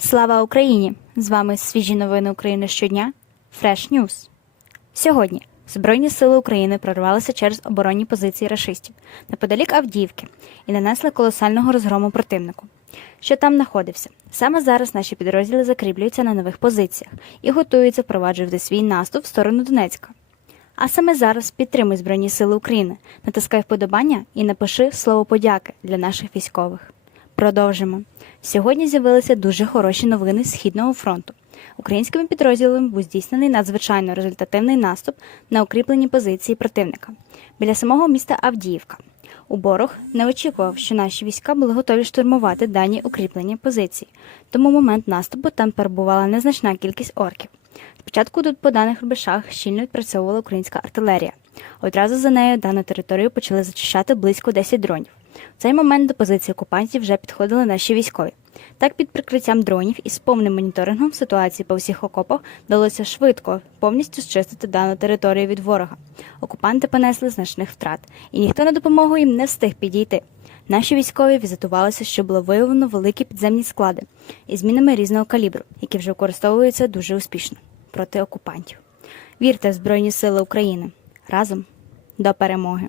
Слава Україні! З вами свіжі новини України щодня. Fresh News. Сьогодні Збройні сили України прорвалися через оборонні позиції рашистів неподалік Авдіївки і нанесли колосального розгрому противнику. Що там знаходився? Саме зараз наші підрозділи закріплюються на нових позиціях і готуються впроваджувати свій наступ в сторону Донецька. А саме зараз підтримуй Збройні Сили України, натискай вподобання і напиши слово подяки для наших військових. Продовжимо. Сьогодні з'явилися дуже хороші новини з Східного фронту. Українськими підрозділами був здійснений надзвичайно результативний наступ на укріплені позиції противника біля самого міста Авдіївка. У Борох не очікував, що наші війська були готові штурмувати дані укріплені позиції, тому момент наступу там перебувала незначна кількість орків. Спочатку тут по даних рубежах щільно відпрацьовувала українська артилерія. Одразу за нею дану територію почали зачищати близько 10 дронів. В цей момент до позиції окупантів вже підходили наші військові. Так, під прикриттям дронів і з повним моніторингом ситуації по всіх окопах вдалося швидко повністю зчистити дану територію від ворога. Окупанти понесли значних втрат, і ніхто на допомогу їм не встиг підійти. Наші військові візитувалися, що було виявлено великі підземні склади із мінами різного калібру, які вже використовуються дуже успішно проти окупантів. Вірте в Збройні Сили України разом до перемоги!